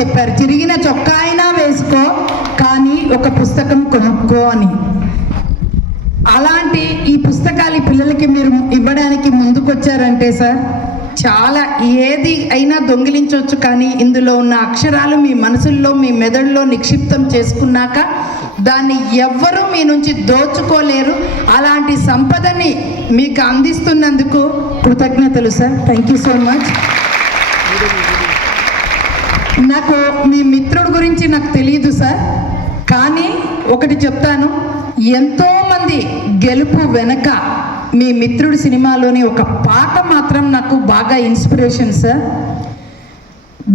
చెప్పారు, చిరిగిన చొక్కా అయినా వేసుకో కానీ ఒక పుస్తకం కొనుక్కో అని. అలాంటి ఈ పుస్తకాలు ఈ పిల్లలకి మీరు ఇవ్వడానికి ముందుకొచ్చారంటే సార్, చాలా ఏది అయినా దొంగిలించవచ్చు కానీ ఇందులో ఉన్న అక్షరాలు మీ మనసుల్లో మీ మెదడులో నిక్షిప్తం చేసుకున్నాక దాన్ని ఎవ్వరూ మీ నుంచి దోచుకోలేరు. అలాంటి సంపదని మీకు అందిస్తున్నందుకు కృతజ్ఞతలు sir. Thank you so much. నాకు మీ మిత్రుడు గురించి నాకు తెలియదు సార్, కానీ ఒకటి చెప్తాను, ఎంతోమంది గెలుపు వెనక మీ మిత్రుడు సినిమాలోని ఒక పాట మాత్రం నాకు బాగా ఇన్స్పిరేషన్ సార్.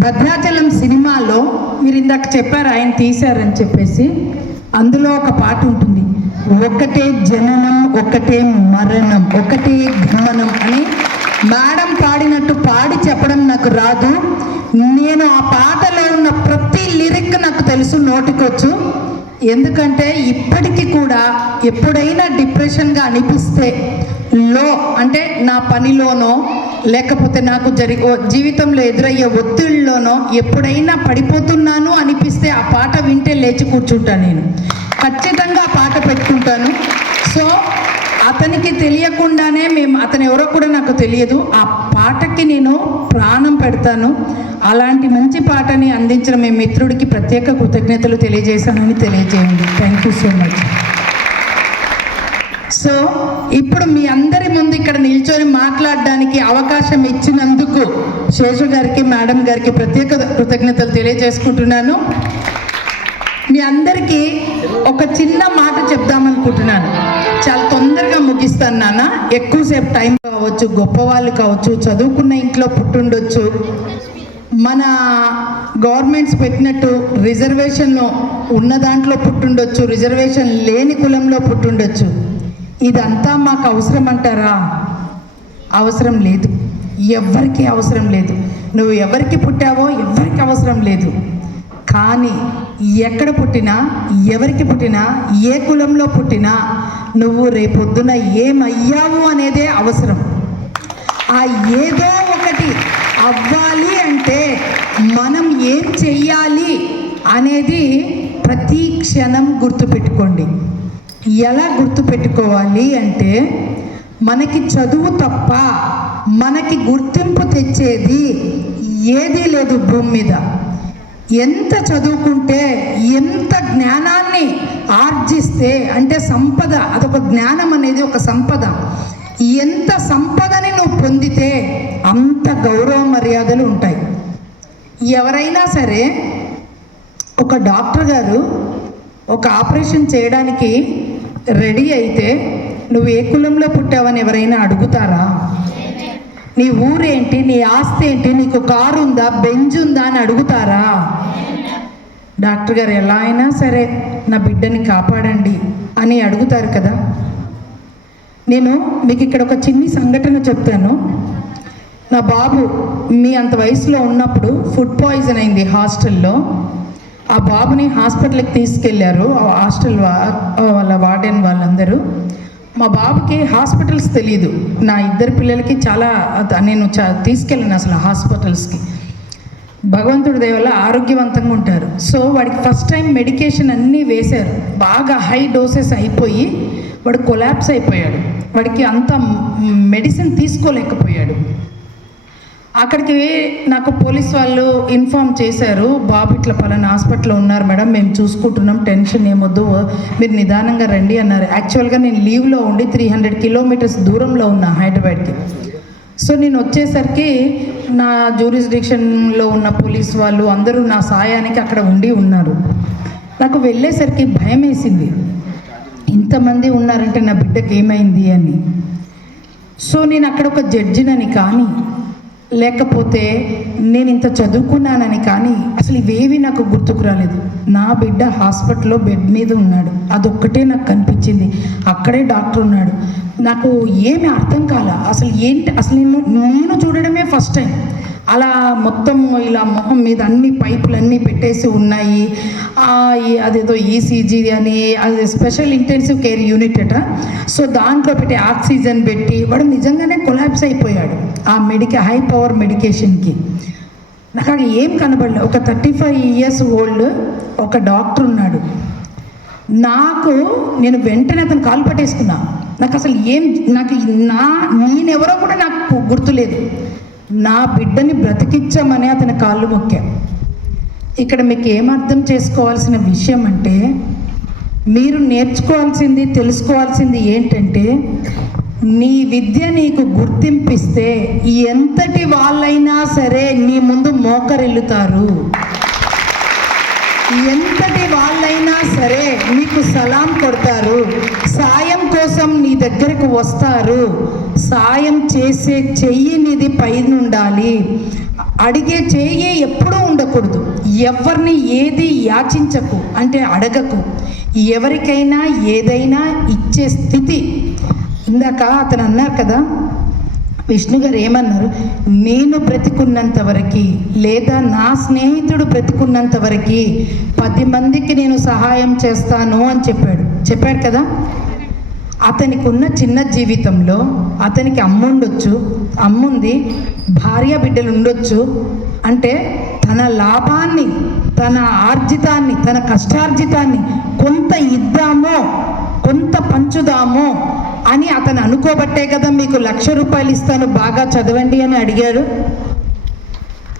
భద్రాచలం సినిమాలో మీరు ఇందాక చెప్పారు ఆయన తీశారని చెప్పేసి, అందులో ఒక పాట ఉంటుంది, ఒకటే జననం ఒకటే మరణం ఒకటే గమనం అని మేడం పాడినట్టు పాడి చెప్పడం నాకు రాదు. నేను ఆ పాటలో ఉన్న ప్రతి లిరిక్ నాకు తెలుసు, నోటికొచ్చు. ఎందుకంటే ఇప్పటికీ కూడా ఎప్పుడైనా డిప్రెషన్గా అనిపిస్తే, లో అంటే నా పనిలోనో లేకపోతే నాకు జీవితంలో ఎదురయ్యే ఒత్తిళ్ళలోనో ఎప్పుడైనా పడిపోతున్నాను అనిపిస్తే ఆ పాట వింటే లేచి కూర్చుంటాను. నేను ఖచ్చితంగా ఆ పాట పెట్టుకుంటాను. సో అతనికి తెలియకుండానే అతను ఎవరో కూడా నాకు తెలియదు, ఆ పాటకి నేను ప్రాణం పెడతాను. అలాంటి మంచి పాటని అందించిన మీ మిత్రుడికి ప్రత్యేక కృతజ్ఞతలు తెలియజేశానని తెలియజేయండి. Thank you so much. So ఇప్పుడు మీ అందరి ముందు ఇక్కడ నిల్చొని మాట్లాడడానికి అవకాశం ఇచ్చినందుకు శేషు గారికి మేడం గారికి ప్రత్యేక కృతజ్ఞతలు తెలియజేసుకుంటున్నాను. మీ అందరికీ ఒక చిన్న మాట చెప్దామనుకుంటున్నాను. చాలా తొందరగా ముగిస్తాను నాన్న, ఎక్కువసేపు టైం కావచ్చు, గొప్పవాళ్ళు కావచ్చు, చదువుకున్న ఇంట్లో పుట్టుండొచ్చు, మన గవర్నమెంట్స్ పెట్టినట్టు రిజర్వేషన్లో ఉన్న దాంట్లో పుట్టుండొచ్చు, రిజర్వేషన్ లేని కులంలో పుట్టుండొచ్చు. ఇదంతా మాకు అవసరం అంటారా? అవసరం లేదు, ఎవ్వరికి అవసరం లేదు. నువ్వు ఎవరికి పుట్టావో ఎవ్వరికి అవసరం లేదు. కానీ ఎక్కడ పుట్టినా, ఎవరికి పుట్టినా, ఏ కులంలో పుట్టినా నువ్వు రేపొద్దున ఏమయ్యావు అనేదే అవసరం. ఆ ఏదో ఒకటి అవ్వాలి అంటే మనం ఏం చెయ్యాలి అనేది ప్రతి క్షణం గుర్తుపెట్టుకోండి. ఎలా గుర్తుపెట్టుకోవాలి అంటే, మనకి చదువు తప్ప మనకి గుర్తింపు తెచ్చేది ఏదీ లేదు భూమి మీద. ఎంత చదువుకుంటే, ఎంత జ్ఞానాన్ని ఆర్జిస్తే, అంటే సంపద, అదొక జ్ఞానం అనేది ఒక సంపద. ఎంత సంపదని నువ్వు పొందితే అంత గౌరవ మర్యాదలు ఉంటాయి. ఎవరైనా సరే, ఒక డాక్టర్ గారు ఒక ఆపరేషన్ చేయడానికి రెడీ అయితే నువ్వు ఏ కులంలో పుట్టావని ఎవరైనా అడుగుతారా? నీ ఊరేంటి, నీ ఆస్తి ఏంటి, నీకు కారు ఉందా, బెంజ్ ఉందా అని అడుగుతారా? డాక్టర్ గారు ఎలా అయినా సరే నా బిడ్డని కాపాడండి అని అడుగుతారు కదా. నేను మీకు ఇక్కడ ఒక చిన్ని సంఘటన చెప్తాను. నా బాబు మీ అంత వయసులో ఉన్నప్పుడు ఫుడ్ పాయిజన్ అయింది హాస్టల్లో. ఆ బాబుని హాస్పిటల్కి తీసుకెళ్లారు ఆ హాస్టల్ వాళ్ళ వార్డెన్ వాళ్ళందరూ. మా బాబుకి హాస్పిటల్స్ తెలియదు, నా ఇద్దరు పిల్లలకి చాలా నేను తీసుకెళ్ళాను అసలు హాస్పిటల్స్కి. భగవంతుడి దయ వల్ల ఆరోగ్యవంతంగా ఉంటారు. సో వాడికి ఫస్ట్ టైం మెడికేషన్ అన్నీ వేశారు, బాగా హై డోసెస్ అయిపోయి వాడు కొలాప్స్ అయిపోయాడు. వాడికి అంత మెడిసిన్ తీసుకోలేకపోయాడు. అక్కడికి నాకు పోలీస్ వాళ్ళు ఇన్ఫామ్ చేశారు, బాబు ఇట్లా పలానా హాస్పిటల్లో ఉన్నారు మేడం, మేము చూసుకుంటున్నాం, టెన్షన్ ఏమొద్దు, మీరు నిదానంగా రండి అన్నారు. యాక్చువల్గా నేను లీవ్లో ఉండి 300 కిలోమీటర్స్ దూరంలో ఉన్నా హైదరాబాద్కి. సో నేను వచ్చేసరికి నా జ్యూరిస్డిక్షన్లో ఉన్న పోలీస్ వాళ్ళు అందరూ నా సాయానికి అక్కడ ఉన్నారు. నాకు వెళ్ళేసరికి భయం వేసింది, ఇంతమంది ఉన్నారంటే నా బిడ్డకి ఏమైంది అని. సో నేను అక్కడ ఒక జడ్జినని కానీ, లేకపోతే నేను ఇంత చదువుకున్నానని కానీ అసలు ఇవేవి నాకు గుర్తుకు రాలేదు. నా బిడ్డ హాస్పిటల్లో బెడ్ మీద ఉన్నాడు, అదొక్కటే నాకు కనిపించింది. అక్కడే డాక్టర్ ఉన్నాడు. నాకు ఏమీ అర్థం కాల, అసలు ఏంటి, అసలు నేను చూడడమే ఫస్ట్ టైం. అలా మొత్తం ఇలా మొహం మీద అన్ని పైపులు అన్నీ పెట్టేసి ఉన్నాయి. అదేదో ఈసీజీ అని, అది స్పెషల్ ఇంటెన్సివ్ కేర్ యూనిట్ అట. సో దాంట్లో పెట్టి ఆక్సిజన్ పెట్టి వాడు నిజంగానే కొలాప్స్ అయిపోయాడు ఆ హై పవర్ మెడికేషన్కి. నాకు అక్కడ ఏం కనబడలే. ఒక 35 years ఓల్డ్ ఒక డాక్టర్ ఉన్నాడు. నేను వెంటనే అతను కాలు పట్టేసుకున్నా. నాకు అసలు నేనెవరో కూడా నాకు గుర్తులేదు. నా బిడ్డని బ్రతికించమని అతని కాళ్ళు మొక్కా. ఇక్కడ మీకు ఏమర్థం చేసుకోవాల్సిన విషయం అంటే, మీరు నేర్చుకోవాల్సింది, తెలుసుకోవాల్సింది ఏంటంటే, నీ విద్య నీకు గుర్తింపిస్తే ఎంతటి వాళ్ళైనా సరే నీ ముందు మోకరిల్లుతారు. ఎంతటి వాళ్ళైనా సరే నీకు సలాం కొడతారు. సాయం కోసం నీ దగ్గరకు వస్తారు. సాయం చేసే చెయ్యి నీది పైన ఉండాలి. అడిగే చెయ్యి ఎప్పుడూ ఉండకూడదు. ఎవరిని ఏది యాచించకు, అంటే అడగకు. ఎవరికైనా ఏదైనా ఇచ్చే స్థితి. ఇందాక అతను అన్నారు కదా, విష్ణు గారు ఏమన్నారు, నేను బ్రతికున్నంత వరకు లేదా నా స్నేహితుడు బ్రతికున్నంత వరకు 10 మందికి నేను సహాయం చేస్తాను అని చెప్పాడు కదా. అతనికి ఉన్న చిన్న జీవితంలో అతనికి అమ్ముండొచ్చు, అమ్ముంది, భార్య బిడ్డలు ఉండొచ్చు. అంటే తన లాభాన్ని, తన ఆర్జితాన్ని, తన కష్టార్జితాన్ని కొంత ఇద్దామో, కొంత పంచుదామో అని అతను అనుకోబట్టే కదా మీకు 1,00,000 రూపాయలు ఇస్తాను, బాగా చదవండి అని అడిగాడు.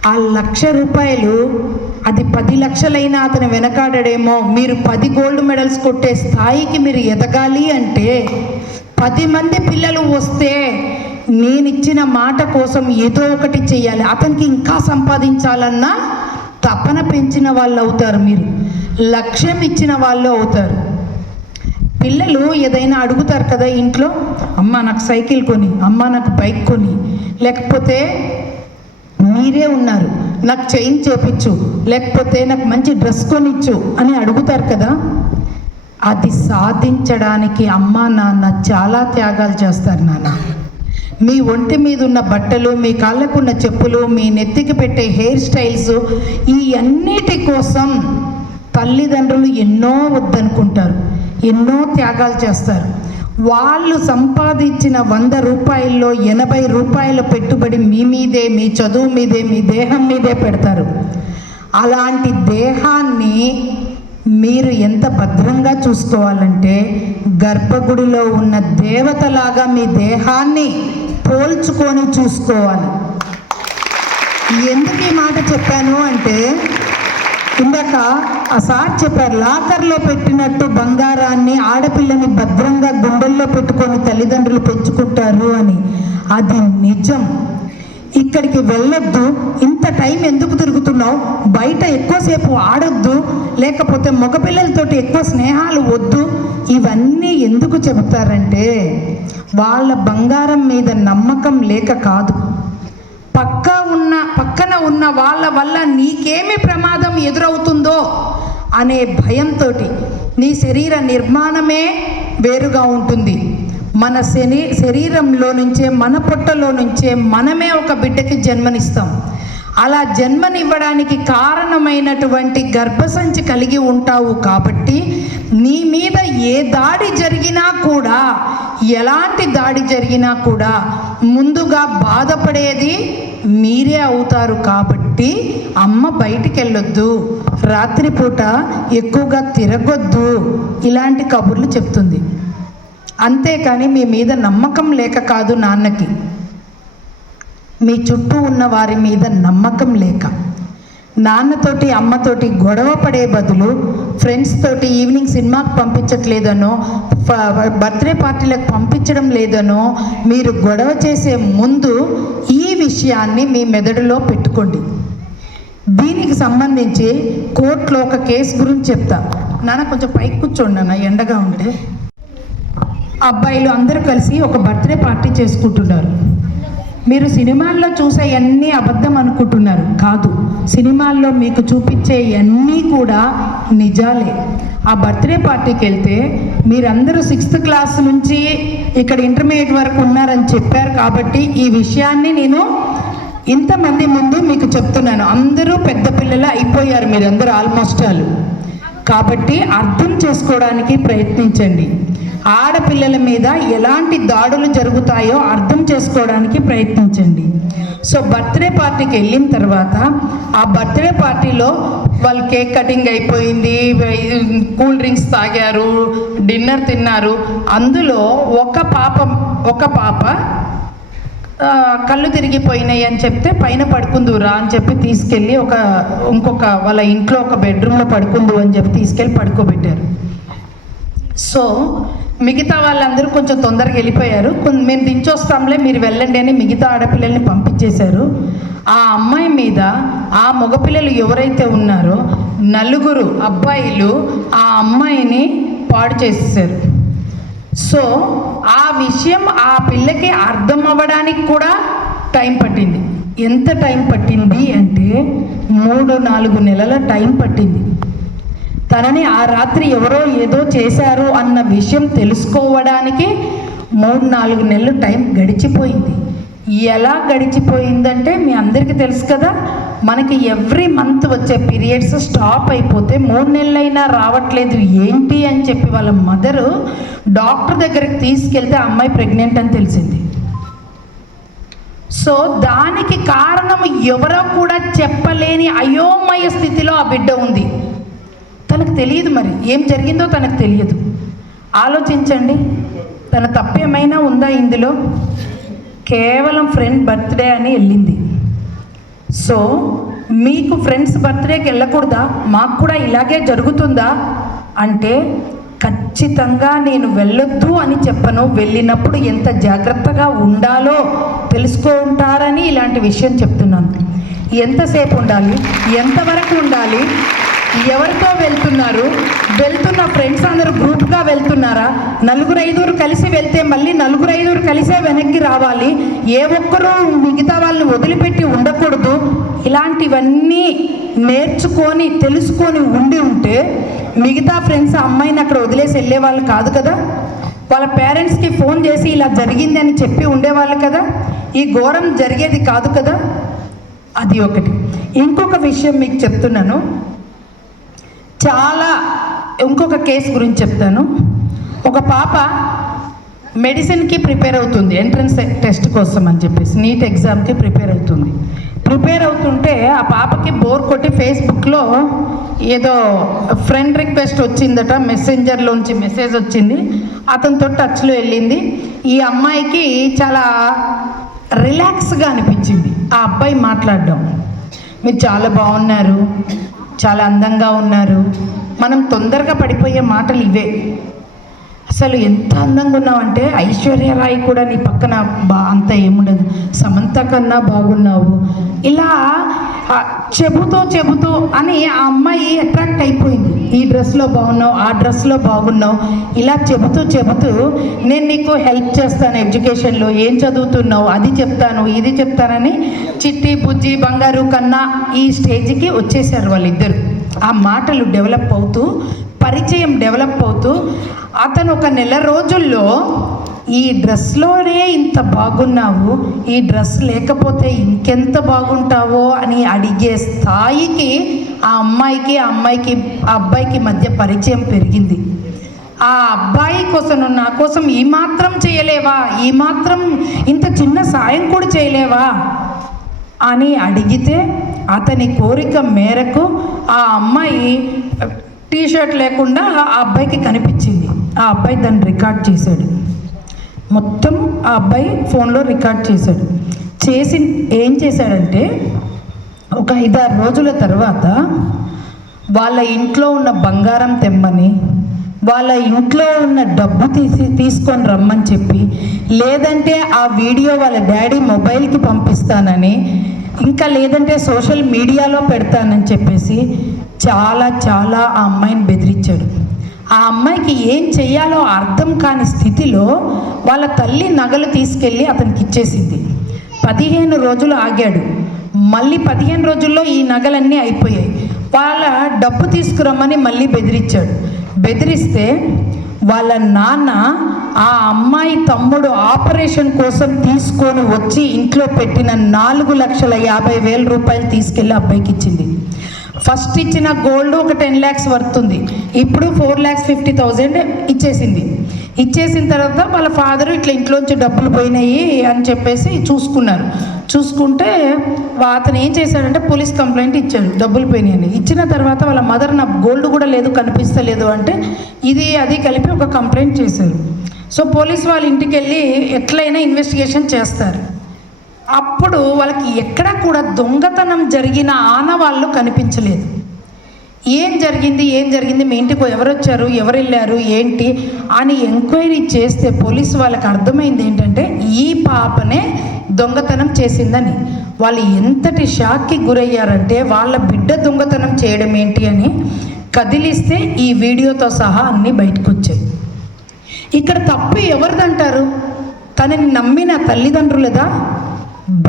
ఆ 1,00,000 రూపాయలు అది 10 లక్షలైనా అతను వెనకాడడేమో. మీరు 10 గోల్డ్ మెడల్స్ కొట్టే స్థాయికి మీరు ఎదగాలి అంటే 10 మంది పిల్లలు వస్తే నేను ఇచ్చిన మాట కోసం ఏదో ఒకటి చెయ్యాలి. అతనికి ఇంకా సంపాదించాలన్నా తపన పెంచిన వాళ్ళు అవుతారు. మీరు లక్ష్యం ఇచ్చిన వాళ్ళు అవుతారు. పిల్లలు ఏదైనా అడుగుతారు కదా ఇంట్లో, అమ్మ నాకు సైకిల్ కొని, అమ్మ నాకు బైక్ కొని, లేకపోతే మీరే ఉన్నారు నాకు చైన్ చేపించు, లేకపోతే నాకు మంచి డ్రెస్ కొనిచ్చు అని అడుగుతారు కదా. అది సాధించడానికి అమ్మ నాన్న చాలా త్యాగాలు చేస్తారు. నాన్న, మీ ఒంటి మీద ఉన్న బట్టలు, మీ కాళ్ళకున్న చెప్పులు, మీ నెత్తికి పెట్టే హెయిర్ స్టైల్స్, ఈ అన్నిటి కోసం తల్లిదండ్రులు ఎన్నో వద్దనుకుంటారు, ఎన్నో త్యాగాలు చేస్తారు. వాళ్ళు సంపాదించిన 100 రూపాయల్లో 80 రూపాయల పెట్టుబడి మీ మీదే, మీ చదువు మీదే, మీ దేహం మీదే పెడతారు. అలాంటి దేహాన్ని మీరు ఎంత భద్రంగా చూసుకోవాలంటే, గర్భగుడిలో ఉన్న దేవతలాగా మీ దేహాన్ని పోల్చుకొని చూసుకోవాలి. ఎందుకు ఈ మాట చెప్పాను అంటే, ఇందాక ఆ సార్ చెప్పారు, లాకర్లో పెట్టినట్టు బంగారాన్ని ఆడపిల్లని భద్రంగా గుండెల్లో పెట్టుకొని తల్లిదండ్రులు పెంచుకుంటారు అని. అది నిజం. ఇక్కడికి వెళ్ళొద్దు, ఇంత టైం ఎందుకు తిరుగుతున్నావు, బయట ఎక్కువసేపు ఆడొద్దు, లేకపోతే మగపిల్లలతోటి ఎక్కువ స్నేహాలు వద్దు, ఇవన్నీ ఎందుకు చెబుతారంటే వాళ్ళ బంగారం మీద నమ్మకం లేక కాదు. పక్కన ఉన్న వాళ్ళ వల్ల నీకేమి ప్రమాదం ఎదురవుతుందో అనే భయంతో. నీ శరీర నిర్మాణమే వేరుగా ఉంటుంది. మన శరీరంలో నుంచే, మన పొట్టలో నుంచే మనమే ఒక బిడ్డకి జన్మనిస్తాం. అలా జన్మనివ్వడానికి కారణమైనటువంటి గర్భసంచి కలిగి ఉంటావు కాబట్టి నీ మీద ఏ దాడి జరిగినా కూడా, ఎలాంటి దాడి జరిగినా కూడా ముందుగా బాధపడేది మీరే అవుతారు. కాబట్టి అమ్మ బయటికి వెళ్ళొద్దు, రాత్రిపూట ఎక్కువగా తిరగొద్దు, ఇలాంటి కబుర్లు చెప్తుంది. అంతేకాని మీ మీద నమ్మకం లేక కాదు నాన్నకి, మీ చుట్టూ ఉన్న వారి మీద నమ్మకం లేక. నాన్నతోటి అమ్మతోటి గొడవ పడే బదులు ఫ్రెండ్స్ తోటి ఈవినింగ్ సినిమాకి పంపించట్లేదనో, బర్త్డే పార్టీలకు పంపించడం లేదనో మీరు గొడవ చేసే ముందు ఈ విషయాన్ని మీ మెదడులో పెట్టుకోండి. దీనికి సంబంధించి కోర్టులో ఒక కేసు గురించి చెప్తా. నాన్న కొంచెం పైకి కూర్చోండి అన్న, ఎండగా ఉంటే. అబ్బాయిలు అందరూ కలిసి ఒక బర్త్డే పార్టీ చేసుకుంటున్నారు. మీరు సినిమాల్లో చూసే అన్నీ అబద్ధం అనుకుంటున్నారు, కాదు. సినిమాల్లో మీకు చూపించే అన్నీ కూడా నిజాలే. ఆ బర్త్డే పార్టీకి వెళ్తే మీరందరూ 6th క్లాస్ నుంచి ఇక్కడ ఇంటర్మీడియట్ వరకు ఉన్నారని చెప్పారు కాబట్టి ఈ విషయాన్ని నేను ఇంతమంది ముందు మీకు చెప్తున్నాను. అందరూ పెద్ద పిల్లలు అయిపోయారు మీరందరూ ఆల్మోస్ట్ ఆల్. కాబట్టి అర్థం చేసుకోవడానికి ప్రయత్నించండి. ఆడపిల్లల మీద ఎలాంటి దాడులు జరుగుతాయో అర్థం చేసుకోవడానికి ప్రయత్నించండి. సో బర్త్డే పార్టీకి వెళ్ళిన తర్వాత ఆ బర్త్డే పార్టీలో వాళ్ళు కేక్ కటింగ్ అయిపోయింది, కూల్ డ్రింక్స్ తాగారు, డిన్నర్ తిన్నారు. అందులో ఒక పాప కళ్ళు తిరిగిపోయినాయి అని చెప్తే పైన పడుకుందురా అని చెప్పి తీసుకెళ్ళి ఇంకొక వాళ్ళ ఇంట్లో ఒక బెడ్రూమ్లో పడుకుందు అని చెప్పి తీసుకెళ్ళి పడుకోబెట్టారు. సో మిగతా వాళ్ళందరూ కొంచెం తొందరగా వెళ్ళిపోయారు. మేము దించొస్తాంలే మీరు వెళ్ళండి అని మిగతా ఆడపిల్లల్ని పంపించేశారు. ఆ అమ్మాయి మీద ఆ మగపిల్లలు ఎవరైతే ఉన్నారో 4 అబ్బాయిలు ఆ అమ్మాయిని పాడు చేసేసారు. సో ఆ విషయం ఆ పిల్లకి అర్థం అవ్వడానికి కూడా టైం పట్టింది. ఎంత టైం పట్టింది అంటే 3-4 నెలల టైం పట్టింది. తనని ఆ రాత్రి ఎవరో ఏదో చేశారు అన్న విషయం తెలుసుకోవడానికి 3-4 నెలలు టైం గడిచిపోయింది. ఎలా గడిచిపోయిందంటే మీ అందరికీ తెలుసు కదా, మనకి ఎవ్రీ మంత్ వచ్చే పీరియడ్స్ స్టాప్ అయిపోతే 3 నెలలైనా రావట్లేదు ఏంటి అని చెప్పి వాళ్ళ మదరు డాక్టర్ దగ్గరికి తీసుకెళ్తే ఆ అమ్మాయి ప్రెగ్నెంట్ అని తెలిసింది. సో దానికి కారణం ఎవరో కూడా చెప్పలేని అయోమయ స్థితిలో ఆ బిడ్డ ఉంది. తనకు తెలియదు, మరి ఏం జరిగిందో తనకు తెలియదు. ఆలోచించండి, తన తప్పేమైనా ఉందా ఇందులో? కేవలం ఫ్రెండ్ బర్త్డే అని వెళ్ళింది. సో మీకు ఫ్రెండ్స్ బర్త్డేకి వెళ్ళకూడదా? మాకు కూడా ఇలాగే జరుగుతుందా అంటే ఖచ్చితంగా నేను వెళ్ళొద్దు అని చెప్పను. వెళ్ళినప్పుడు ఎంత జాగ్రత్తగా ఉండాలో తెలుసుకుంటారని ఇలాంటి విషయం చెప్తున్నాను. ఎంతసేపు ఉండాలి, ఎంతవరకు ఉండాలి, ఎవరితో వెళ్తున్నారు, వెళ్తున్న ఫ్రెండ్స్ అందరూ గ్రూప్గా వెళ్తున్నారా, 4-5 కలిసి వెళ్తే మళ్ళీ 4-5 కలిసే వెనక్కి రావాలి, ఏ ఒక్కరూ మిగతా వాళ్ళని వదిలిపెట్టి ఉండకూడదు. ఇలాంటివన్నీ నేర్చుకొని తెలుసుకొని ఉంటే మిగతా ఫ్రెండ్స్ అమ్మాయిని అక్కడ వదిలేసి వెళ్ళే వాళ్ళు కాదు కదా. వాళ్ళ పేరెంట్స్కి ఫోన్ చేసి ఇలా జరిగింది అని చెప్పి ఉండేవాళ్ళు కదా. ఈ ఘోరం జరిగేది కాదు కదా. అది ఒకటి. ఇంకొక విషయం మీకు చెప్తున్నాను, ఇంకొక కేసు గురించి చెప్తాను. ఒక పాప మెడిసిన్కి ప్రిపేర్ అవుతుంది, ఎంట్రన్స్ టెస్ట్ కోసం అని చెప్పేసి నీట్ ఎగ్జామ్కి ప్రిపేర్ అవుతుంటే ఆ పాపకి బోర్ కొట్టి ఫేస్బుక్లో ఏదో ఫ్రెండ్ రిక్వెస్ట్ వచ్చిందట, మెసెంజర్లోంచి మెసేజ్ వచ్చింది, అతనితో టచ్లో వెళ్ళింది. ఈ అమ్మాయికి చాలా రిలాక్స్గా అనిపించింది ఆ అబ్బాయి మాట్లాడడం. మీరు చాలా బాగున్నారు, చాలా అందంగా ఉన్నారు. మనం తొందరగా పడిపోయే మాటలు ఇవే. అసలు ఎంత అందంగా ఉన్నావంటే ఐశ్వర్య రాయ్ కూడా నీ పక్కన అంత ఏముండదు, సమంత కన్నా బాగున్నావు, ఇలా చెబుతూ అని ఆ అమ్మాయి అట్రాక్ట్ అయిపోయింది. ఈ డ్రెస్లో బాగున్నావు, ఆ డ్రెస్లో బాగున్నావు, ఇలా చెబుతూ నేను నీకు హెల్ప్ చేస్తాను ఎడ్యుకేషన్లో, ఏం చదువుతున్నావు అది చెప్తాను ఇది చెప్తానని చిట్టి బుజ్జి బంగారు కన్నా ఈ స్టేజ్కి వచ్చేసారు వాళ్ళిద్దరు. ఆ మాటలు డెవలప్ అవుతూ, పరిచయం డెవలప్ అవుతూ, అతను ఒక 1 నెల రోజుల్లో ఈ డ్రెస్లోనే ఇంత బాగున్నావు, ఈ డ్రెస్ లేకపోతే ఇంకెంత బాగుంటావో అని అడిగే స్థాయికి ఆ అబ్బాయికి మధ్య పరిచయం పెరిగింది. ఆ అబ్బాయి కోసం నా కోసం ఈ మాత్రం చేయలేవా, ఈ మాత్రం ఇంత చిన్న సాయం కూడా చేయలేవా అని అడిగితే అతని కోరిక మేరకు ఆ అమ్మాయి టీషర్ట్ లేకుండా ఆ అబ్బాయికి కనిపించింది. ఆ అబ్బాయి దాన్ని రికార్డ్ చేశాడు. మొత్తం ఆ అబ్బాయి ఫోన్లో రికార్డ్ చేసి ఏం చేశాడంటే ఒక 5-6 రోజుల తర్వాత వాళ్ళ ఇంట్లో ఉన్న బంగారం తెమ్మని, వాళ్ళ ఇంట్లో ఉన్న డబ్బు తీసుకొని రమ్మని చెప్పి, లేదంటే ఆ వీడియో వాళ్ళ డాడీ మొబైల్కి పంపిస్తానని, ఇంకా లేదంటే సోషల్ మీడియాలో పెడతానని చెప్పేసి చాలా ఆ అమ్మాయిని బెదిరించాడు. ఆ అమ్మాయికి ఏం చెయ్యాలో అర్థం కాని స్థితిలో వాళ్ళ తల్లి నగలు తీసుకెళ్ళి అతనికి ఇచ్చేసింది. 15 రోజులు ఆగాడు. మళ్ళీ 15 రోజుల్లో ఈ నగలన్నీ అయిపోయాయి. వాళ్ళ డబ్బు తీసుకురమ్మని మళ్ళీ బెదిరిస్తే వాళ్ళ నాన్న ఆ అమ్మాయి తమ్ముడు ఆపరేషన్ కోసం తీసుకొని వచ్చి ఇంట్లో పెట్టిన 4,50,000 రూపాయలు తీసుకెళ్ళి అబ్బాయికి ఇచ్చింది. ఫస్ట్ ఇచ్చిన గోల్డ్ ఒక 10 lakhs వర్త్ ఉంది, ఇప్పుడు 4,50,000 ఇచ్చేసింది. ఇచ్చేసిన తర్వాత వాళ్ళ ఫాదరు ఇట్లా ఇంట్లోంచి డబ్బులు పోయినాయి అని చెప్పేసి చూసుకుంటే అతను ఏం చేశాడంటే పోలీస్ కంప్లైంట్ ఇచ్చాడు, డబ్బులు పోయినాయని. ఇచ్చిన తర్వాత వాళ్ళ మదర్ నా గోల్డ్ కూడా లేదు, కనిపిస్తలేదు అంటే ఇది అది కలిపి ఒక కంప్లైంట్ చేశారు. సో పోలీస్ వాళ్ళ ఇంటికి వెళ్ళి ఎట్లయినా ఇన్వెస్టిగేషన్ చేస్తారు. అప్పుడు వాళ్ళకి ఎక్కడా కూడా దొంగతనం జరిగిన ఆనవాళ్ళు కనిపించలేదు. ఏం జరిగింది మీ ఇంటికి ఎవరు వచ్చారు, ఎవరు వెళ్ళారు, ఏంటి అని ఎంక్వైరీ చేస్తే పోలీసు వాళ్ళకి అర్థమైంది ఏంటంటే ఈ పాపనే దొంగతనం చేసిందని. వాళ్ళు ఎంతటి షాక్కి గురయ్యారంటే వాళ్ళ బిడ్డ దొంగతనం చేయడం ఏంటి అని కదిలిస్తే ఈ వీడియోతో సహా అన్నీ బయటకు వచ్చాయి. ఇక్కడ తప్పు ఎవరిదంటారు? తనని నమ్మిన తల్లిదండ్రులదా,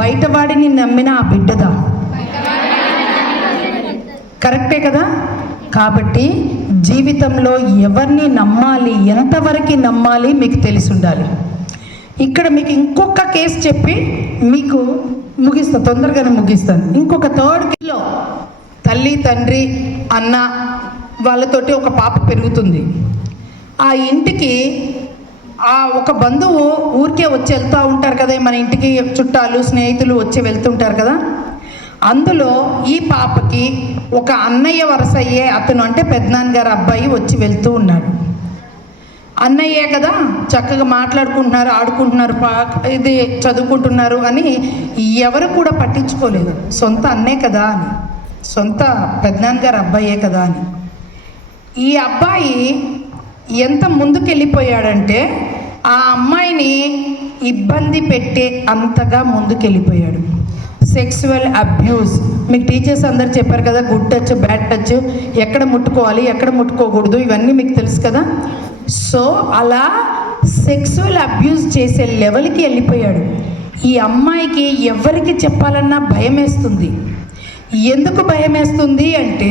బయటవాడిని నమ్మిన ఆ బిడ్డదా? కరెక్టే కదా. కాబట్టి జీవితంలో ఎవరిని నమ్మాలి, ఎంతవరకు నమ్మాలి మీకు తెలిసి ఉండాలి. ఇక్కడ మీకు ఇంకొక కేసు చెప్పి మీకు తొందరగానే ముగిస్తాను. ఇంకొక థర్డ్ కేసులో తల్లి, తండ్రి, అన్న వాళ్ళతోటి ఒక పాప పెరుగుతుంది. ఆ ఇంటికి ఒక బంధువు ఊరికే వచ్చి వెళ్తూ ఉంటారు కదా, మన ఇంటికి చుట్టాలు స్నేహితులు వచ్చి వెళ్తుంటారు కదా. అందులో ఈ పాపకి ఒక అన్నయ్య వరస అయ్యే అతను, అంటే పెద్దనాన్నగారు అబ్బాయి వచ్చి వెళ్తూ ఉన్నాడు. అన్నయ్యే కదా, చక్కగా మాట్లాడుకుంటున్నారు, ఆడుకుంటున్నారు, ఇది చదువుకుంటున్నారు అని ఎవరు కూడా పట్టించుకోలేదు. సొంత అన్నే కదా అని, సొంత పెద్దనాన్నగారు అబ్బాయే కదా అని. ఈ అబ్బాయి ఎంత ముందుకెళ్ళిపోయాడంటే ఆ అమ్మాయిని ఇబ్బంది పెట్టే అంతగా ముందుకెళ్ళిపోయాడు. సెక్సువల్ అబ్యూస్ మీకు టీచర్స్ అందరు చెప్పారు కదా, గుడ్ టచ్, బ్యాడ్ టచ్, ఎక్కడ ముట్టుకోవాలి, ఎక్కడ ముట్టుకోకూడదు, ఇవన్నీ మీకు తెలుసు కదా. సో అలా సెక్సువల్ అబ్యూస్ చేసే లెవెల్కి వెళ్ళిపోయాడు. ఈ అమ్మాయికి ఎవరికి చెప్పాలన్నా భయం వేస్తుంది. ఎందుకు భయం వేస్తుంది అంటే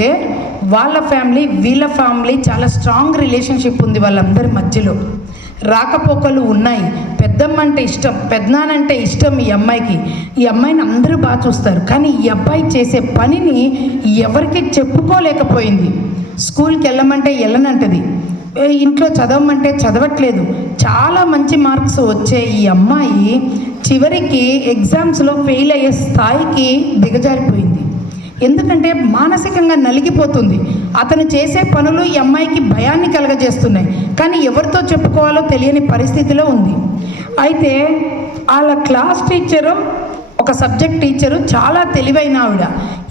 వాళ్ళ ఫ్యామిలీ వీళ్ళ ఫ్యామిలీ చాలా స్ట్రాంగ్ రిలేషన్షిప్ ఉంది వాళ్ళందరి మధ్యలో, రాకపోకలు ఉన్నాయి. పెద్దమ్మ అంటే ఇష్టం, పెద్దనానంటే ఇష్టం ఈ అమ్మాయికి. ఈ అమ్మాయిని అందరూ బాగా చూస్తారు. కానీ ఈ అబ్బాయి చేసే పనిని ఎవరికి చెప్పుకోలేకపోయింది. స్కూల్కి వెళ్ళమంటే వెళ్ళనంటది, ఇంట్లో చదవమంటే చదవట్లేదు. చాలా మంచి మార్క్స్ వచ్చే ఈ అమ్మాయి చివరికి ఎగ్జామ్స్లో ఫెయిల్ అయ్యే స్థాయికి దిగజారిపోయింది. ఎందుకంటే మానసికంగా నలిగిపోతుంది. అతను చేసే పనులు ఈ అమ్మాయికి భయాన్ని కలగజేస్తున్నాయి, కానీ ఎవరితో చెప్పుకోవాలో తెలియని పరిస్థితిలో ఉంది. అయితే వాళ్ళ క్లాస్ టీచరు, ఒక సబ్జెక్ట్ టీచరు చాలా తెలివైన ఆవిడ.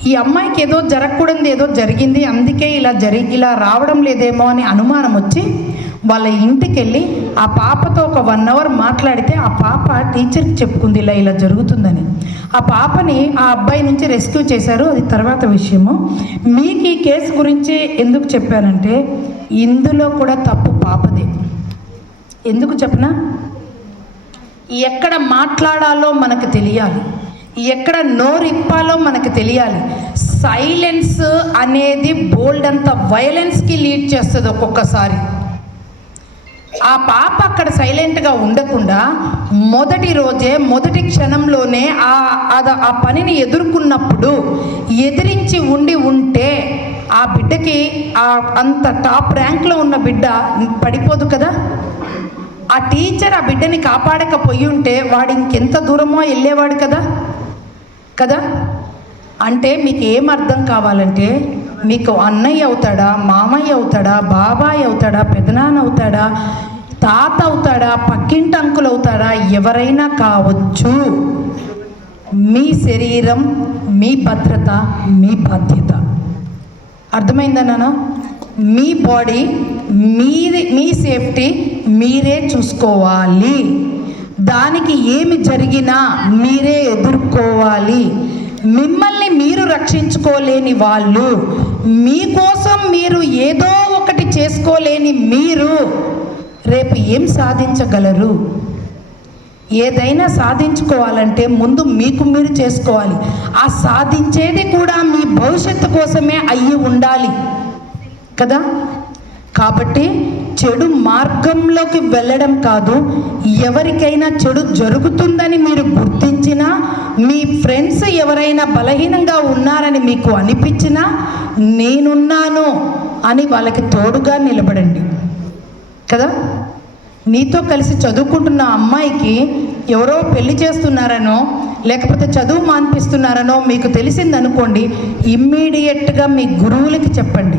ఈ అమ్మాయికి ఏదో జరగకూడదు ఏదో జరిగింది, అందుకే ఇలా రావడం లేదేమో అని అనుమానం వచ్చి వాళ్ళ ఇంటికి వెళ్ళి ఆ పాపతో ఒక 1 hour మాట్లాడితే ఆ పాప టీచర్కి చెప్పుకుంది ఇలా జరుగుతుందని. ఆ పాపని ఆ అబ్బాయి నుంచి రెస్క్యూ చేశారు, అది తర్వాత విషయము. మీకు ఈ కేసు గురించి ఎందుకు చెప్పానంటే ఇందులో కూడా తప్పు పాపదే. ఎందుకు చెప్పనా, ఎక్కడ మాట్లాడాలో మనకు తెలియాలి, ఎక్కడ నోరిప్పాలో మనకు తెలియాలి. సైలెన్స్ అనేది బోల్డ్ అంత వైలెన్స్కి లీడ్ చేస్తుంది ఒక్కొక్కసారి. ఆ పాప అక్కడ సైలెంట్గా ఉండకుండా మొదటి రోజే, మొదటి క్షణంలోనే ఆ పనిని ఎదుర్కొన్నప్పుడు ఎదిరించి ఉంటే ఆ బిడ్డకి అంత టాప్ ర్యాంక్లో ఉన్న బిడ్డ పడిపోదు కదా. ఆ టీచర్ ఆ బిడ్డని కాపాడకపోయి ఉంటే వాడు ఇంకెంత దూరమో వెళ్ళేవాడు కదా. అంటే మీకు ఏం అర్థం కావాలంటే, మీకు అన్నయ్య అవుతాడా, మామయ్య అవుతాడా, బాబాయ్ అవుతాడా, పెదనాన్న అవుతాడా, తాత అవుతాడా, పక్కింటి అంకులు అవుతాడా, ఎవరైనా కావచ్చు. మీ శరీరం, మీ భద్రత, మీ బాధ్యత. అర్థమైందా నాన్న? మీ బాడీ మీ సేఫ్టీ మీరే చూసుకోవాలి. దానికి ఏమి జరిగినా మీరే ఎదుర్కోవాలి. మిమ్మల్ని మీరు రక్షించుకోలేని వాళ్ళు, మీకోసం మీరు ఏదో ఒకటి చేసుకోలేని మీరు రేపు ఏం సాధించగలరు? ఏదైనా సాధించుకోవాలంటే ముందు మీకు మీరు చేసుకోవాలి. ఆ సాధించేది కూడా మీ భవిష్యత్తు కోసమే అయ్యి ఉండాలి కదా. కాబట్టి చెడు మార్గంలోకి వెళ్ళడం కాదు, ఎవరికైనా చెడు జరుగుతుందని మీరు గుర్తించినా, మీ ఫ్రెండ్స్ ఎవరైనా బలహీనంగా ఉన్నారని మీకు అనిపించినా నేనున్నాను అని వాళ్ళకి తోడుగా నిలబడండి కదా. నీతో కలిసి చదువుకుంటున్న అమ్మాయికి ఎవరో పెళ్లి చేస్తున్నారనో లేకపోతే చదువు మాన్పిస్తున్నారనో మీకు తెలిసిందనుకోండి, ఇమ్మీడియట్గా మీ గురువులకి చెప్పండి.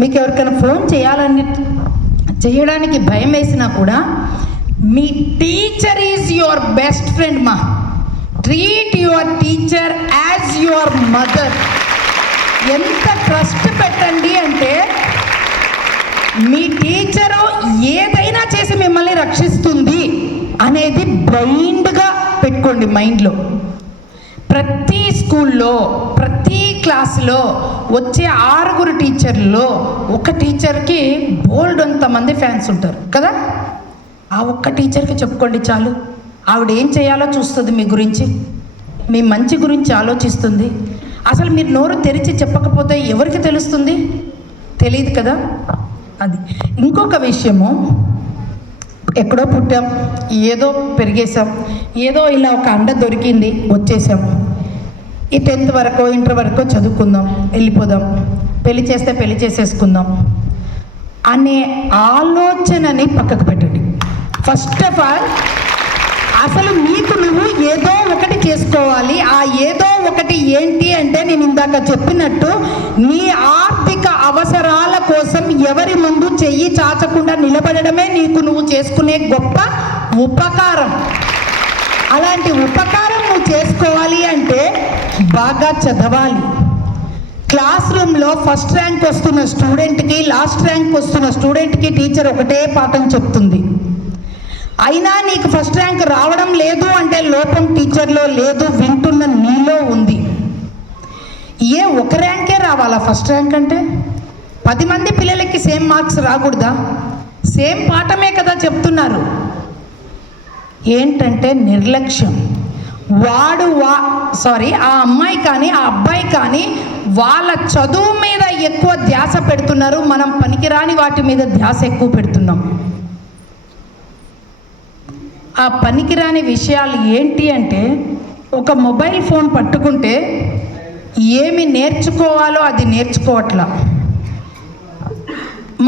మీకు ఎవరికైనా ఫోన్ చేయడానికి భయం వేసినా కూడా మీ teacher is your best friend మా. Treat your teacher as your mother. ఎంత ట్రస్ట్ పెట్టండి అంటే మీ టీచరు ఏదైనా చేసి మిమ్మల్ని రక్షిస్తుంది అనేది బ్లైండ్గా పెట్టుకోండి మైండ్లో. ప్రతి స్కూల్లో ప్రతి క్లాసులో వచ్చే 6 టీచర్లలో ఒక టీచర్కి బోల్డ్ అంతమంది ఫ్యాన్స్ ఉంటారు కదా. ఆ ఒక్క టీచర్కి చెప్పుకోండి చాలు. ఆవిడ ఏం చేయాలో చూస్తుంది, మీ గురించి, మీ మంచి గురించి ఆలోచిస్తుంది. అసలు మీరు నోరు తెరిచి చెప్పకపోతే ఎవరికి తెలుస్తుంది? తెలియదు కదా. అది ఇంకొక విషయము, ఎక్కడో పుట్టాం, ఏదో పెరిగేసాం, ఏదో ఇలా ఒక అండ దొరికింది, వచ్చేసాం. ఈ 10th వరకు ఇంటర్ వరకు చదువుకుందాం, వెళ్ళిపోదాం, పెళ్లి చేస్తే పెళ్లి చేసేసుకుందాం అనే ఆలోచనని పక్కకు పెట్టండి. ఫస్ట్ ఆఫ్ ఆల్ అసలు మీకు నువ్వు ఏదో ఒకటి చేసుకోవాలి. ఆ ఏదో ఒకటి ఏంటి అంటే నేను ఇందాక చెప్పినట్టు నీ ఆర్థిక అవసరాల కోసం ఎవరి ముందు చెయ్యి చాచకుండా నిలబడడమే నీకు నువ్వు చేసుకునే గొప్ప ఉపకారం. అలాంటి ఉపకారం నువ్వు చేసుకోవాలి అంటే బాగా చదవాలి. క్లాస్ రూమ్లో ఫస్ట్ ర్యాంక్ వస్తున్న స్టూడెంట్కి, లాస్ట్ ర్యాంక్ వస్తున్న స్టూడెంట్కి టీచర్ ఒకటే పాఠం చెప్తుంది. అయినా నీకు ఫస్ట్ ర్యాంక్ రావడం లేదు అంటే లోపం టీచర్లో లేదు, వింటున్న నీలో ఉంది. ఒక ర్యాంకే రావాలా ఫస్ట్ ర్యాంక్ అంటే? 10 మంది పిల్లలకి సేమ్ మార్క్స్ రాకూడదా? సేమ్ పాఠమే కదా చెప్తున్నారు. ఏంటంటే నిర్లక్ష్యం. ఆ అమ్మాయి కానీ ఆ అబ్బాయి కానీ వాళ్ళ చదువు మీద ఎక్కువ ధ్యాస పెడుతున్నారు, మనం పనికిరాని వాటి మీద ధ్యాస ఎక్కువ పెడుతున్నాం. ఆ పనికిరాని విషయాలు ఏంటి అంటే, ఒక మొబైల్ ఫోన్ పట్టుకుంటే ఏమి నేర్చుకోవాలో అది నేర్చుకోవట్లా.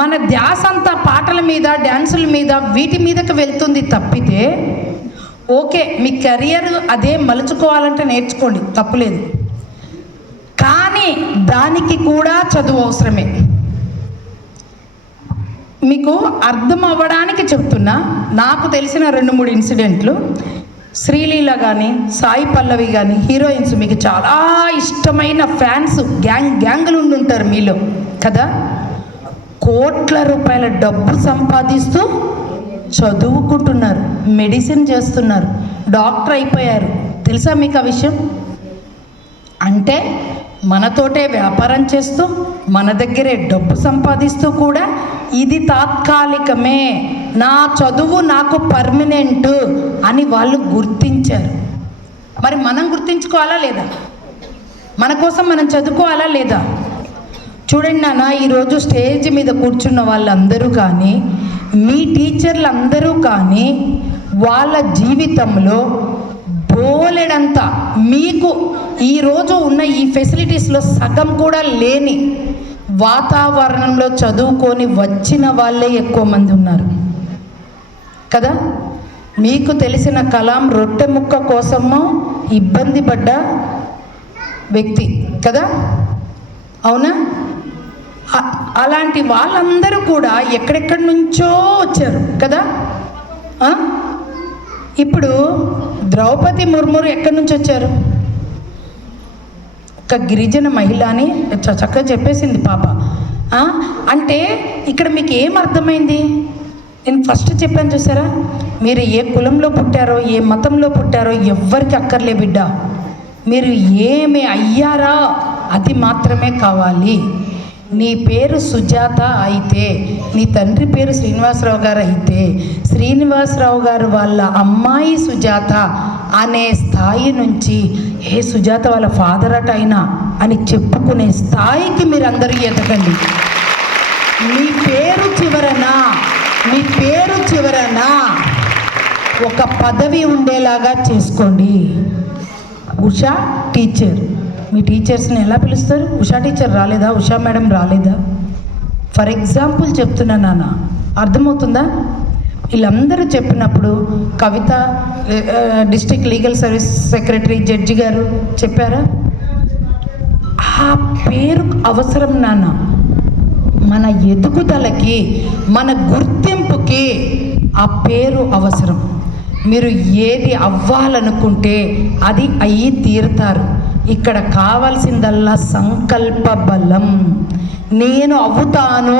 మన ధ్యాస అంతా పాటల మీద, డ్యాన్సుల మీద, వీటి మీదకి వెళ్తుంది తప్పితే, ఓకే మీ కెరియర్ అదే మలుచుకోవాలంటే నేర్చుకోండి, తప్పులేదు. కానీ దానికి కూడా చదువు అవసరమే. మీకు అర్థం అవ్వడానికి చెప్తున్నా. నాకు తెలిసిన 2-3 ఇన్సిడెంట్లు. శ్రీలీల కానీ, సాయి పల్లవి కానీ, హీరోయిన్స్, మీకు చాలా ఇష్టమైన ఫ్యాన్స్ గ్యాంగులు ఉండుంటారు మీలో కదా. కోట్ల రూపాయల డబ్బు సంపాదిస్తూ చదువుకుంటున్నారు, మెడిసిన్ చేస్తున్నారు, డాక్టర్ అయిపోయారు. తెలుసా మీకు ఆ విషయం? అంటే మనతోటే వ్యాపారం చేస్తూ మన దగ్గరే డబ్బు సంపాదిస్తూ కూడా ఇది తాత్కాలికమే, నా చదువు నాకు పర్మనెంట్ అని వాళ్ళు గుర్తించారు. మరి మనం గుర్తించుకోవాలా లేదా? మన కోసం మనం చదువుకోవాలా లేదా? చూడండి నాన్న, ఈరోజు స్టేజ్ మీద కూర్చున్న వాళ్ళందరూ కానీ, మీ టీచర్లు అందరూ కానీ వాళ్ళ జీవితంలో బోలెడంత మీకు ఈరోజు ఉన్న ఈ ఫెసిలిటీస్లో సగం కూడా లేని వాతావరణంలో చదువుకొని వచ్చిన వాళ్ళే ఎక్కువ మంది ఉన్నారు కదా. మీకు తెలిసిన కలాం రొట్టె ముక్క కోసమో ఇబ్బంది పడ్డ వ్యక్తి కదా, అవునా? అలాంటి వాళ్ళందరూ కూడా ఎక్కడెక్కడి నుంచో వచ్చారు కదా. ఇప్పుడు ద్రౌపది ముర్ము ఎక్కడి నుంచి వచ్చారు? ఒక గిరిజన మహిళ అని చక్కగా చెప్పేసింది పాప. అంటే ఇక్కడ మీకు ఏం అర్థమైంది? నేను ఫస్ట్ చెప్పాను చూసారా, మీరు ఏ కులంలో పుట్టారో, ఏ మతంలో పుట్టారో ఎవ్వరికి అక్కర్లే బిడ్డ. మీరు ఏమి అయ్యారా అది మాత్రమే కావాలి. నీ పేరు సుజాత అయితే, నీ తండ్రి పేరు శ్రీనివాసరావు గారు అయితే, శ్రీనివాసరావు గారు వాళ్ళ అమ్మాయి సుజాత అనే స్థాయి నుంచి ఏ సుజాత వాళ్ళ ఫాదర్ అట అయినా అని చెప్పుకునే స్థాయికి మీరందరూ ఎదగండి. మీ పేరు చివరన ఒక పదవి ఉండేలాగా చేసుకోండి. ఉషా టీచర్, మీ టీచర్స్ని ఎలా పిలుస్తారు? ఉషా టీచర్ రాలేదా? ఉషా మేడం రాలేదా? ఫర్ ఎగ్జాంపుల్ చెప్తున్నా నాన్న, అర్థమవుతుందా? వీళ్ళందరూ చెప్పినప్పుడు Kavitha district legal service secretary judge garu చెప్పారా, ఆ పేరు అవసరం నాన్న. మన ఎదుగుదలకి, మన గుర్తింపుకి ఆ పేరు అవసరం. మీరు ఏది అవ్వాలనుకుంటే అది అయ్యి తీరుతారు. ఇక్కడ కావాల్సిందల్లా సంకల్ప బలం. నేను అవుతాను,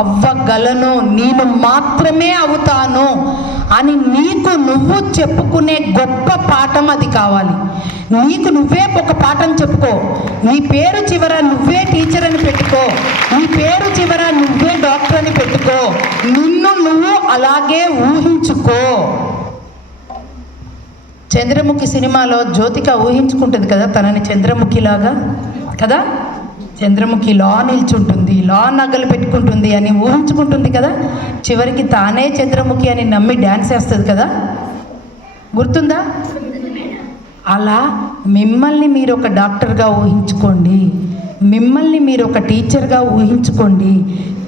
అవ్వగలను, నేను మాత్రమే అవుతాను అని నీకు నువ్వు చెప్పుకునే గొప్ప పాఠం అది కావాలి. నీకు నువ్వే ఒక పాఠం చెప్పుకో. నీ పేరు చివర నువ్వే టీచర్ అని పెట్టుకో, నీ పేరు చివర నువ్వే డాక్టర్ అని పెట్టుకో, నిన్ను నువ్వు అలాగే ఊహించుకో. చంద్రముఖి సినిమాలో జ్యోతిక ఊహించుకుంటుంది కదా తనని చంద్రముఖిలాగా కదా, చంద్రముఖి లా నిల్చుంటుంది, లా నగలు పెట్టుకుంటుంది అని ఊహించుకుంటుంది కదా, చివరికి తానే చంద్రముఖి అని నమ్మి డ్యాన్స్ వేస్తుంది కదా, గుర్తుందా? అలా మిమ్మల్ని మీరు ఒక డాక్టర్గా ఊహించుకోండి, మిమ్మల్ని మీరు ఒక టీచర్గా ఊహించుకోండి.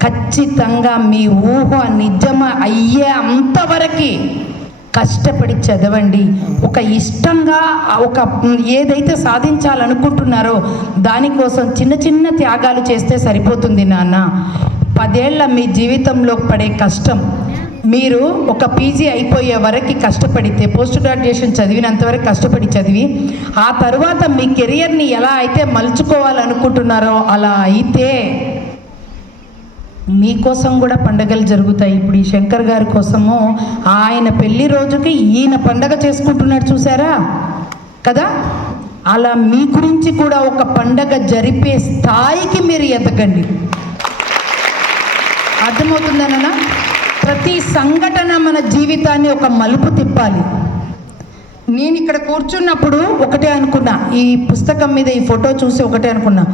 ఖచ్చితంగా మీ ఊహ నిజం అయ్యే అంతవరకు కష్టపడి చదవండి. ఒక ఇష్టంగా ఒక ఏదైతే సాధించాలనుకుంటున్నారో దానికోసం చిన్న చిన్న త్యాగాలు చేస్తే సరిపోతుంది నాన్న. 10 ఏళ్ల మీ జీవితంలో పడే కష్టం మీరు ఒక పీజీ అయిపోయే వరకు కష్టపడితే, పోస్ట్ గ్రాడ్యుయేషన్ చదివినంత వరకు కష్టపడి చదివి ఆ తర్వాత మీ కెరియర్ని ఎలా అయితే మలుచుకోవాలనుకుంటున్నారో అలా అయితే మీకోసం కూడా పండగలు జరుగుతాయి. ఇప్పుడు ఈ శంకర్ గారి కోసము ఆయన పెళ్లి రోజుకి ఈయన పండగ చేసుకుంటున్నాడు, చూసారా కదా. అలా మీ గురించి కూడా ఒక పండగ జరిపే స్థాయికి మీరు ఎదగండి. అర్థమవుతుందనా? ప్రతి సంఘటన మన జీవితాన్ని ఒక మలుపు తిప్పాలి. నేను ఇక్కడ కూర్చున్నప్పుడు ఒకటే అనుకున్నా, ఈ పుస్తకం మీద ఈ ఫోటో చూసి ఒకటే అనుకున్నా,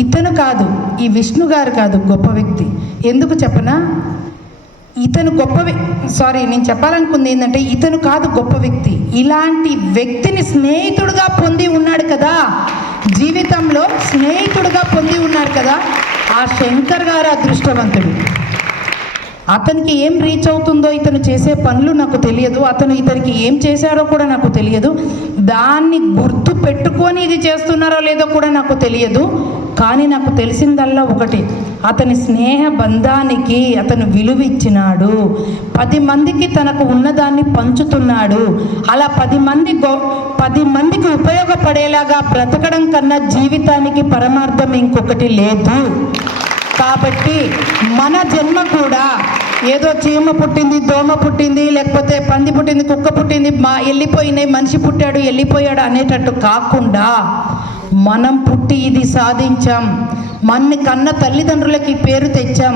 ఇతను కాదు, ఈ విష్ణు గారు కాదు గొప్ప వ్యక్తి. ఎందుకు చెప్పనా, ఇతను నేను చెప్పాలనుకుంది ఏంటంటే ఇతను కాదు గొప్ప వ్యక్తి, ఇలాంటి వ్యక్తిని స్నేహితుడుగా పొంది ఉన్నాడు కదా, జీవితంలో స్నేహితుడుగా పొంది ఉన్నాడు కదా. ఆ శంకర్ గారు అదృష్టవంతుడు. అతనికి ఏం రీచ్ అవుతుందో ఇతను చేసే పనులు నాకు తెలియదు, ఇతనికి ఏం చేశాడో కూడా నాకు తెలియదు, దాన్ని గుర్తు పెట్టుకొని ఇది చేస్తున్నారో లేదో కూడా నాకు తెలియదు. కానీ నాకు తెలిసిందల్లా ఒకటి, అతని స్నేహ బంధానికి అతను విలువ ఇచ్చినాడు, 10 మందికి తనకు ఉన్నదాన్ని పంచుతున్నాడు. అలా 10 మందికి ఉపయోగపడేలాగా బ్రతకడం కన్నా జీవితానికి పరమార్థం ఇంకొకటి లేదు. కాబట్టి మన జన్మ కూడా ఏదో చీమ పుట్టింది, దోమ పుట్టింది, లేకపోతే పంది పుట్టింది, కుక్క పుట్టింది, వెళ్ళిపోయినాయి, మనిషి పుట్టాడు వెళ్ళిపోయాడు అనేటట్టు కాకుండా మనం పుట్టి ఇది సాధించాం, మన కన్న తల్లిదండ్రులకి పేరు తెచ్చాం,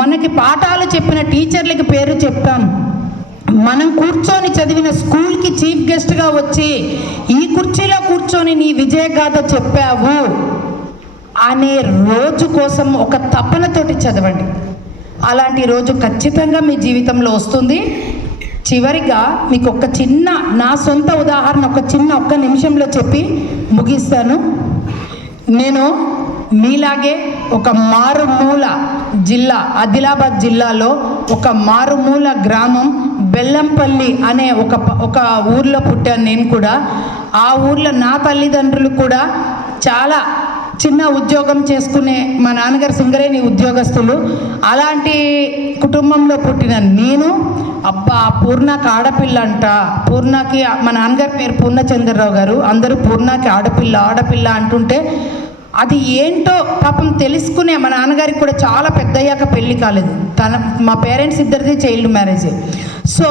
మనకి పాఠాలు చెప్పిన టీచర్లకి పేరు చెప్పాం, మనం కూర్చొని చదివిన స్కూల్కి చీఫ్ గెస్ట్గా వచ్చి ఈ కుర్చీలో కూర్చొని నీ విజయగాథ చెప్పావు అనే రోజు కోసం ఒక తపనతోటి చదవండి. అలాంటి రోజు ఖచ్చితంగా మీ జీవితంలో వస్తుంది. చివరిగా మీకు ఒక చిన్న నా సొంత ఉదాహరణ ఒక్క నిమిషంలో చెప్పి ముగిస్తాను. నేను మీలాగే ఒక మారుమూల జిల్లా, ఆదిలాబాద్ జిల్లాలో ఒక మారుమూల గ్రామం బెల్లంపల్లి అనే ఒక ఊర్లో పుట్టాను నేను కూడా. ఆ ఊర్లో నా తల్లిదండ్రులు కూడా చాలా చిన్న ఉద్యోగం చేసుకునే, మా నాన్నగారు సింగరేణి ఉద్యోగస్తులు. అలాంటి కుటుంబంలో పుట్టిన నేను, అబ్బా పూర్ణకి ఆడపిల్ల అంట, పూర్ణకి మా నాన్నగారి పేరు పూర్ణచంద్రరావు గారు, అందరూ పూర్ణకి ఆడపిల్ల అంటుంటే అది ఏంటో పాపం తెలుసుకునే, మా నాన్నగారికి కూడా చాలా పెద్దయ్యాక పెళ్ళి కాలేదు, మా పేరెంట్స్ ఇద్దరిది చైల్డ్ మ్యారేజ్. సో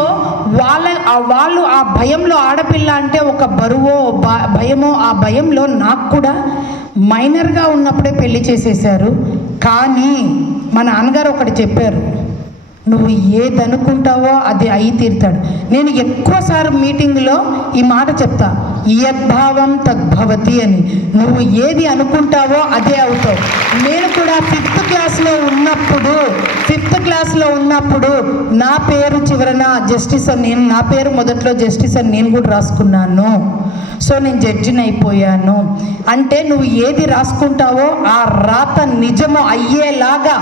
వాళ్ళు ఆ భయంలో, ఆడపిల్ల అంటే ఒక బరువో భయమో, ఆ భయంలో నాకు కూడా మైనర్గా ఉన్నప్పుడే పెళ్లి చేసేసారు. కానీ మా నాన్నగారు ఒకటి చెప్పారు, నువ్వు ఏది అనుకుంటావో అది అయి తీరుతాడు. నేను ఎక్కువసారి మీటింగ్లో ఈ మాట చెప్తా, యద్భావం తద్భవతి అని. నువ్వు ఏది అనుకుంటావో అదే అవుతావు. నేను కూడా 5th క్లాస్లో ఉన్నప్పుడు నా పేరు చివరన జస్టిస్ అని, నా పేరు మొదట్లో జస్టిస్ అని నేను కూడా రాసుకున్నాను. సో నేను జడ్జిని అయిపోయాను అంటే నువ్వు ఏది రాసుకుంటావో ఆ రాత నిజము అయ్యేలాగా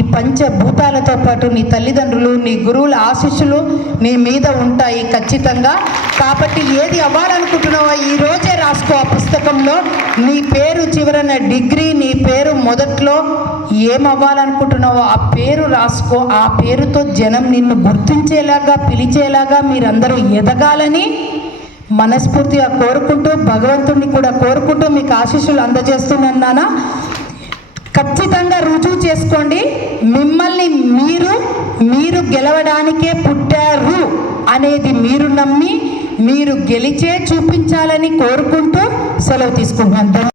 ఈ పంచభూతాలతో పాటు నీ తల్లిదండ్రులు నీ గురువుల ఆశీస్సులు నీ మీద ఉంటాయి ఖచ్చితంగా. కాబట్టి ఏది అవ్వాలనుకుంటున్నావో ఈ రోజే రాసుకో. ఆ పుస్తకంలో నీ పేరు చివరన డిగ్రీ, నీ పేరు మొదట్లో ఏం అవ్వాలనుకుంటున్నావో ఆ పేరు రాసుకో. ఆ పేరుతో జనం నిన్ను గుర్తించేలాగా, పిలిచేలాగా మీరందరూ ఎదగాలని మనస్ఫూర్తిగా కోరుకుంటూ, భగవంతుడిని కూడా కోరుకుంటూ మీకు ఆశీస్సులు అందజేస్తున్నానా. ఖచ్చితంగా రుజువు చేసుకోండి. మిమ్మల్ని మీరు గెలవడానికే పుట్టారు అనేది మీరు నమ్మి మీరు గెలిచే చూపించాలని కోరుకుంటూ సెలవు తీసుకుంటున్నాను.